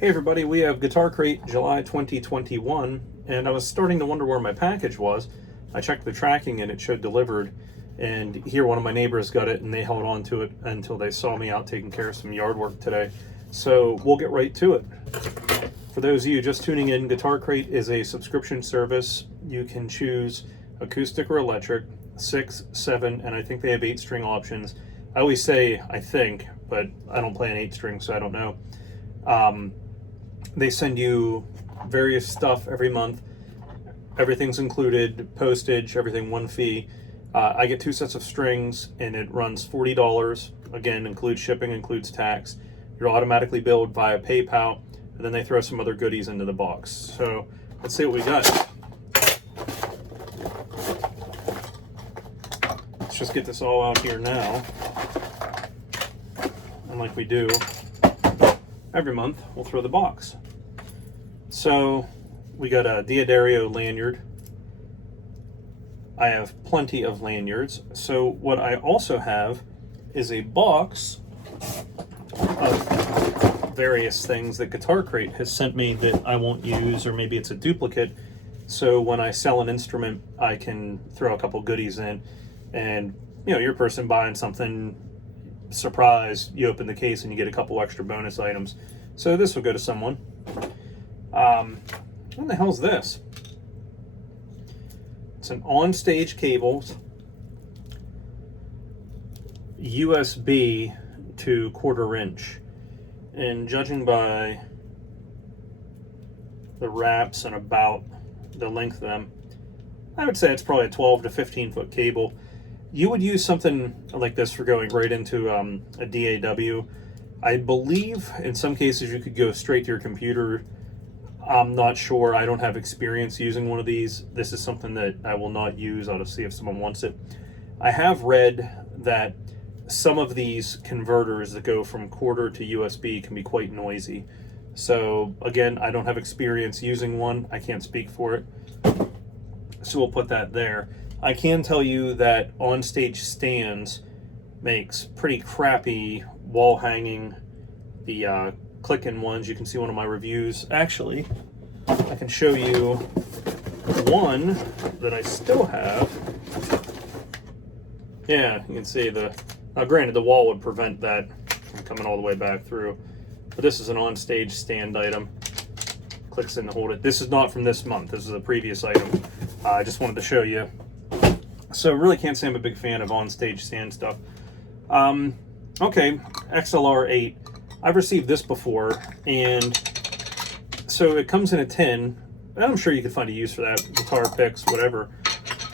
Hey everybody, we have Guitar Crate July 2021, and I was starting to wonder where my package was. I checked the tracking and it showed delivered, and here one of my neighbors got it and they held on to it until they saw me out taking care of some yard work today. So we'll get right to it. For those of you just tuning in, Guitar Crate is a subscription service. You can choose acoustic or electric, 6, 7, and I think they have 8-string options. I always say I think, but I don't play an 8-string, so I don't know. They send you various stuff every month. Everything's included, postage, everything one fee. I get 2 sets of strings and it runs $40. Again, includes shipping, includes tax. You're automatically billed via PayPal, and then they throw some other goodies into the box. So let's see what we got. Let's just get this all out here now. And like we do every month, we'll throw the box. So we got a D'Addario lanyard. I have plenty of lanyards. So what I also have is a box of various things that Guitar Crate has sent me that I won't use, or maybe it's a duplicate. So when I sell an instrument, I can throw a couple goodies in, and you know, your person buying something, surprise, you open the case and you get a couple extra bonus items. So this will go to someone. What the hell is this? It's an on-stage cable, USB to 1/4 inch, and judging by the wraps and about the length of them, I would say it's probably a 12 to 15 foot cable. You would use something like this for going right into a DAW. I believe in some cases you could go straight to your computer. I'm not sure. I don't have experience using one of these. This is something that I will not use. I'll just see if someone wants it. I have read that some of these converters that go from 1/4 to USB can be quite noisy. So again, I don't have experience using one. I can't speak for it. So we'll put that there. I can tell you that on-stage stands makes pretty crappy wall hanging. The click-in ones, you can see one of my reviews. Actually, I can show you one that I still have. Yeah, you can see now granted the wall would prevent that from coming all the way back through, but this is an on-stage stand item. Clicks in to hold it. This is not from this month, this is a previous item. I just wanted to show you. So really can't say I'm a big fan of on-stage stand stuff. Okay, XLR8. I've received this before, and so it comes in a tin, and I'm sure you can find a use for that, guitar picks, whatever.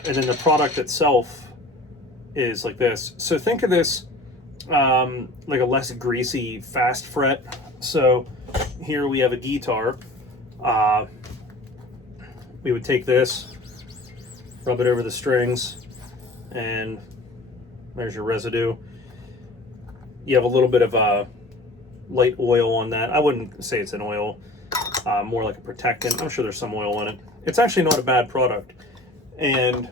And then the product itself is like this. So think of this like a less greasy fast fret. So here we have a guitar. We would take this, rub it over the strings, and there's your residue. You have a little bit of light oil on that. I wouldn't say it's an oil, more like a protectant. I'm sure there's some oil in it. It's actually not a bad product. And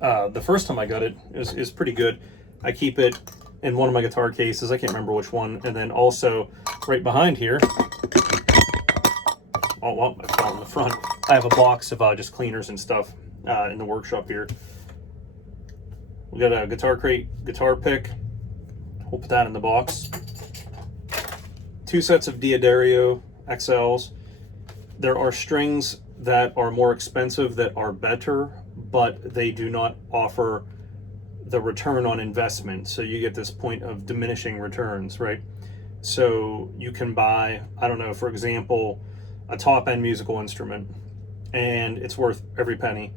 the first time I got it is pretty good. I keep it in one of my guitar cases. I can't remember which one. And then also right behind here, oh, well, I fell in the front. I have a box of just cleaners and stuff in the workshop here. We got a Guitar Crate guitar pick. We'll put that in the box. 2 sets of D'Addario XLs. There are strings that are more expensive that are better, but they do not offer the return on investment. So you get this point of diminishing returns, right? So you can buy, I don't know, for example, a top-end musical instrument, and it's worth every penny.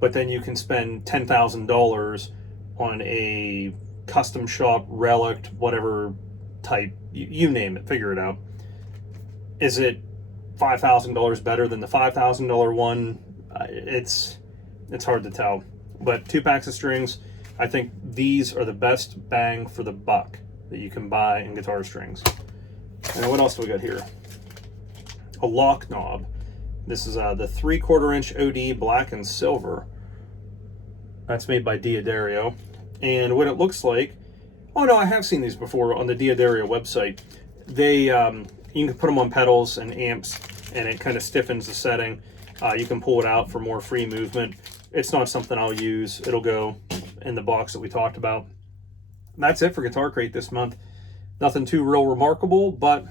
But then you can spend $10,000 on a custom shop, relic, whatever type, you name it, figure it out. Is it $5,000 better than the $5,000 one? It's hard to tell. But 2 packs of strings, I think these are the best bang for the buck that you can buy in guitar strings. And what else do we got here? A lock knob. This is the 3/4 inch OD black and silver. That's made by D'Addario. And what it looks like, oh no, I have seen these before on the D'Addario website. They You can put them on pedals and amps, and it kind of stiffens the setting. You can pull it out for more free movement. It's not something I'll use. It'll go in the box that we talked about. That's it for Guitar Crate this month. Nothing too real remarkable, but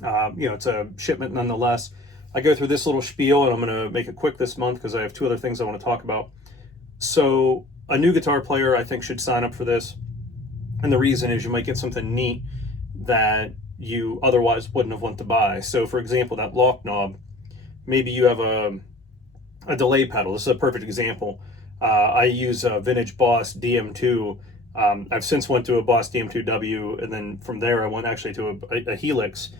you know, it's a shipment nonetheless. I go through this little spiel, and I'm going to make it quick this month because I have two other things I want to talk about. So a new guitar player, I think, should sign up for this. And the reason is you might get something neat that you otherwise wouldn't have wanted to buy. So for example, that lock knob, maybe you have a delay pedal. This is a perfect example. I use a vintage Boss DM2. I've since went to a Boss DM2W, and then from there I went actually to a Helix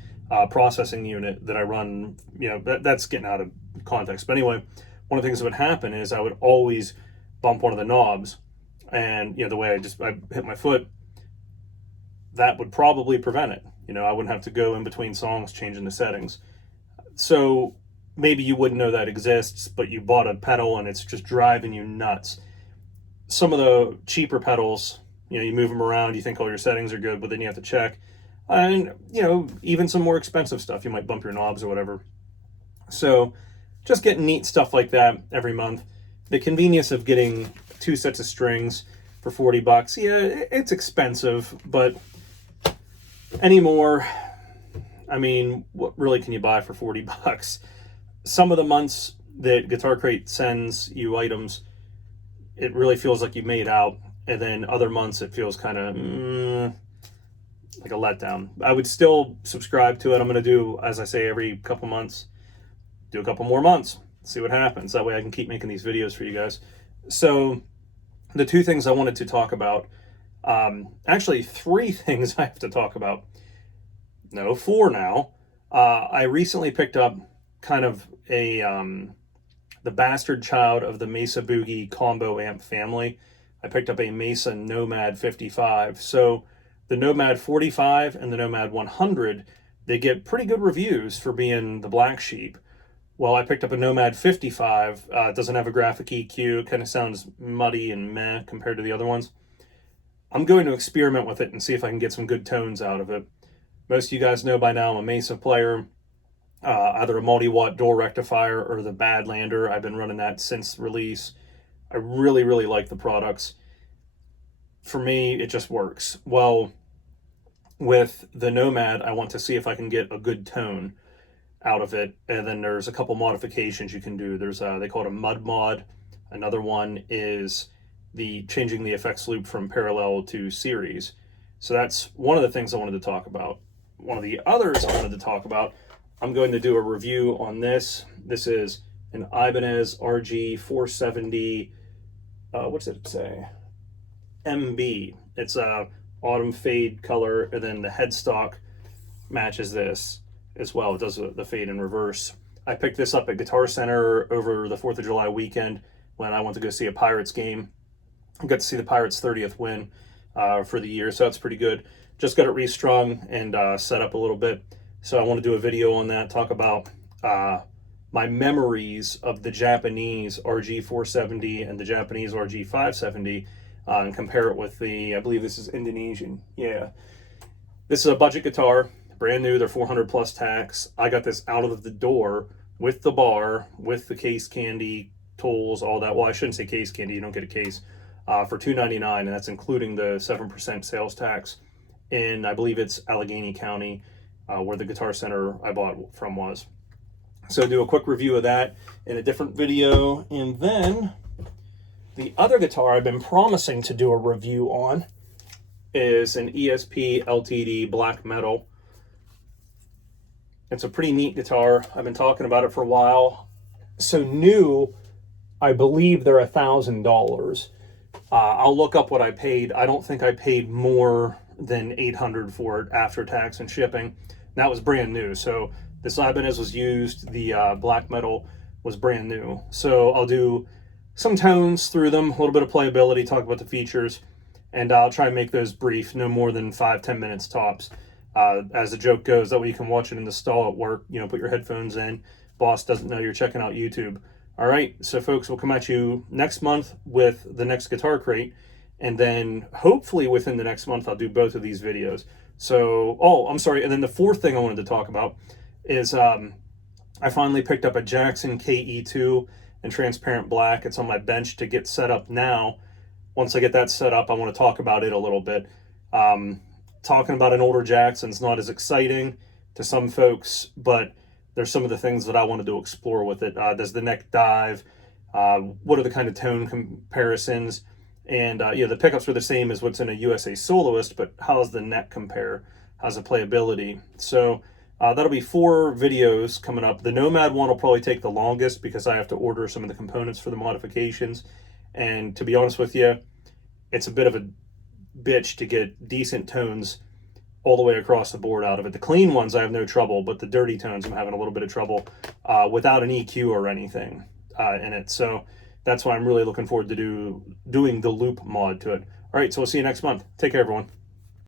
processing unit that I run. You know, that's getting out of context. But anyway, one of the things that would happen is I would always bump one of the knobs, and you know, the way I hit my foot, that would probably prevent it. You know, I wouldn't have to go in between songs changing the settings. So maybe you wouldn't know that exists, but you bought a pedal and it's just driving you nuts. Some of the cheaper pedals, you know, you move them around, you think all your settings are good, but then you have to check. And, you know, even some more expensive stuff, you might bump your knobs or whatever. So just getting neat stuff like that every month. The convenience of getting 2 sets of strings for 40 bucks, yeah, it's expensive, but anymore, I mean, what really can you buy for 40 bucks? Some of the months that Guitar Crate sends you items, it really feels like you made out, and then other months it feels kind of like a letdown. I would still subscribe to it. I'm going to do, as I say, every couple months, do a couple more months, see what happens. That way I can keep making these videos for you guys. So the two things I wanted to talk about, actually 3 things I have to talk about. No, 4 now. I recently picked up kind of a the bastard child of the Mesa Boogie combo amp family. I picked up a Mesa Nomad 55. So the Nomad 45 and the Nomad 100, they get pretty good reviews for being the black sheep. Well, I picked up a Nomad 55. It doesn't have a graphic EQ. It kind of sounds muddy and meh compared to the other ones. I'm going to experiment with it and see if I can get some good tones out of it. Most of you guys know by now I'm a Mesa player. Either a multi-watt door rectifier or the Badlander. I've been running that since release. I really, really like the products. For me, it just works. Well, with the Nomad, I want to see if I can get a good tone out of it. And then there's a couple modifications you can do. There's they call it a mud mod. Another one is changing the effects loop from parallel to series. So that's one of the things I wanted to talk about. One of the others I wanted to talk about, I'm going to do a review on this. This is an Ibanez Rg470, what's it say? MB. It's a autumn fade color, and then the headstock matches this as well. It does the fade in reverse. I picked this up at Guitar Center over the 4th of July weekend when I went to go see a Pirates game. I got to see the Pirates' 30th win for the year, so that's pretty good. Just got it restrung and set up a little bit. So I want to do a video on that, talk about my memories of the Japanese Rg470 and the Japanese Rg570 and compare it with the, I believe this is Indonesian. Yeah. This is a budget guitar, brand new. They're 400 plus tax. I got this out of the door with the bar, with the case candy, tools, all that. Well, I shouldn't say case candy. You don't get a case for $2.99, and that's including the 7% sales tax. And I believe it's Allegheny County, where the Guitar Center I bought from was. So do a quick review of that in a different video. And then the other guitar I've been promising to do a review on is an Esp Ltd Black Metal. It's a pretty neat guitar. I've been talking about it for a while. So new, I believe they're $1,000. I'll look up what I paid. I don't think I paid more than $800 for it after tax and shipping. That was brand new. So this Ibanez was used. The Black Metal was brand new. So I'll do some tones through them, a little bit of playability, talk about the features, and I'll try and make those brief, no more than 5-10 minutes tops. As the joke goes, that way you can watch it in the stall at work, you know, put your headphones in. Boss doesn't know you're checking out YouTube. All right, so folks, we'll come at you next month with the next Guitar Crate, and then hopefully within the next month I'll do both of these videos. So, oh, I'm sorry. And then the fourth thing I wanted to talk about is I finally picked up a Jackson KE2 in transparent black. It's on my bench to get set up now. Once I get that set up, I want to talk about it a little bit. Talking about an older Jackson's not as exciting to some folks, but there's some of the things that I wanted to explore with it. Does the neck dive? What are the kind of tone comparisons? And the pickups are the same as what's in a USA Soloist, but how does the neck compare? How's the playability? So that'll be 4 videos coming up. The Nomad one will probably take the longest because I have to order some of the components for the modifications. And to be honest with you, it's a bit of a bitch to get decent tones all the way across the board out of it. The clean ones I have no trouble, but the dirty tones I'm having a little bit of trouble without an EQ or anything in it. So that's why I'm really looking forward to doing the loop mod to it. All right, so we'll see you next month. Take care, everyone.